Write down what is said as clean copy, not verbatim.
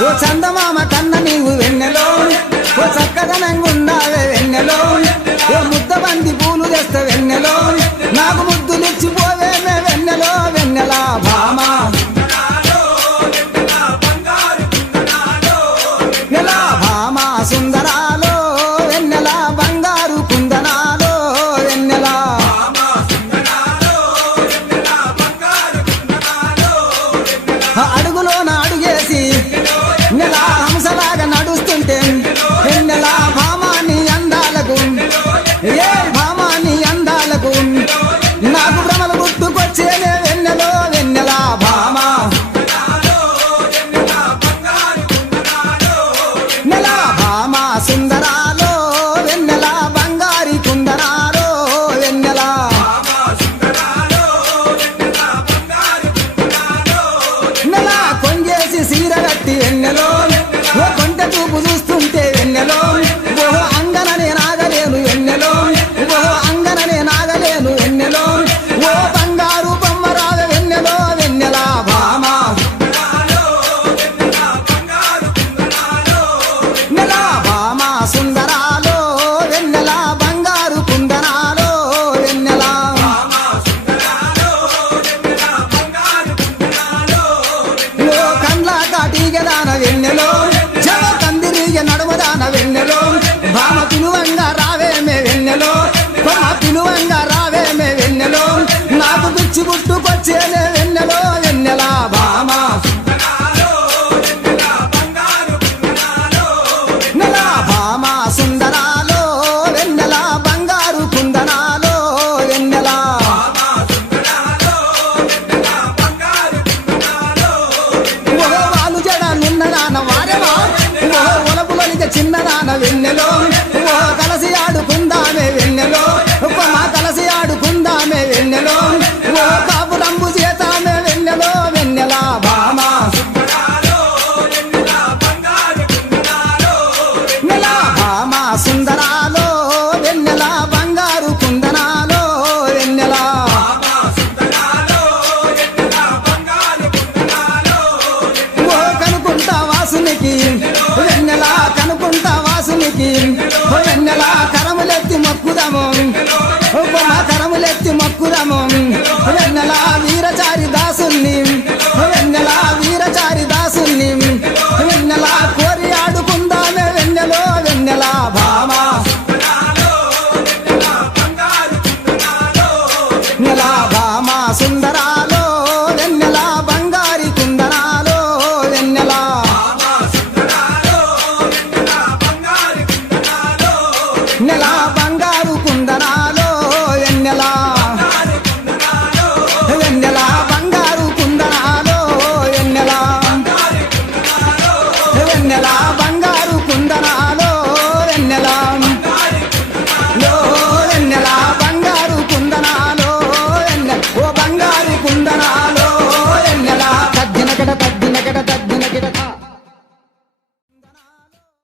ఓ చందమామ కన్న నీవు వెన్నెలో ఓ చక్కదనంగుండావే వెన్నెలో ఓ ముద్ద బంది పూలు తెస్త వెన్నెలో నాకు ముద్దులిచ్చిపోవే మే వెన్నెలో వెన్నెలా భామ నెలా భామ సుందరాలో వెన్నెలా బంగారు కుందనాలో వెన్నెలా అడుగులోన అడుగేసి నెలా హంసలాగా నడుస్తుంటే వెన్నెలా భామాని అందాలకు ఏ భామాని అందాలకు నాకు భ్రమలు గుర్తుకొచ్చేనే వెన్నెలో వెన్నెలా భామ నెలా భామ సుందరాలో వెన్నెలా బంగారి కుందనాలో వెన్నెలా నెలా కొంగేసి సీరగట్టి వెన్నెలో ఓ కొంట చూపు చూస్తుంటే వెన్నెలో ఓహో అంగననే నాగలేను వెన్నెలో ఓహో అంగననే నాగలేను వెన్నెలో ఓ బంగారు బొమ్మరాల వెన్నెలో వెన్నెలా భామ నెలా భామ సుందరాలో వెన్నెలా బంగారు కుందనాలో వెన్నెలా ఓ కండ్ల కాటిగదాన వెన్నెలో జవ కందిరిగ నడుమదాన వెన్నెలో భామ పిలువంగా రావేమే వెన్నెలో కొమ్మ పిలువంగా రావేమే వెన్నెలో నాకు పిచ్చి గుట్టుకొచ్చేనే వెన్నెలో వెన్నెలా భామ నెలా భామ సుందరాలో వెన్నెలా బంగారు కుందనాలో వెన్నెలా ఓహో వాలు జడ నిన్నదాన వారెవా ఓహో ఒలపులనిక చిన్నదాన వెన్నెలో ఓహో కలసి ఆడుకుందామే వెన్నెలో కొమ్మ కలసి ఆడుకుందామే వెన్నెలో ఓహో కాపు రంబు చేతామే వెన్నెలో వెన్నెలా భామ నెలా భామ సుందరాలో వెన్నెలా బంగారు కుందనాలో వెన్నెలా ఓ కనుకుంటా వాసునికి వెన్నెలా కనుకుంటా వాసునికి ఓ వెన్నెలా కరములెత్తి మొక్కుదాము ఓ కొమ్మ కరములెత్తి మొక్కుదాము వెన్నెలా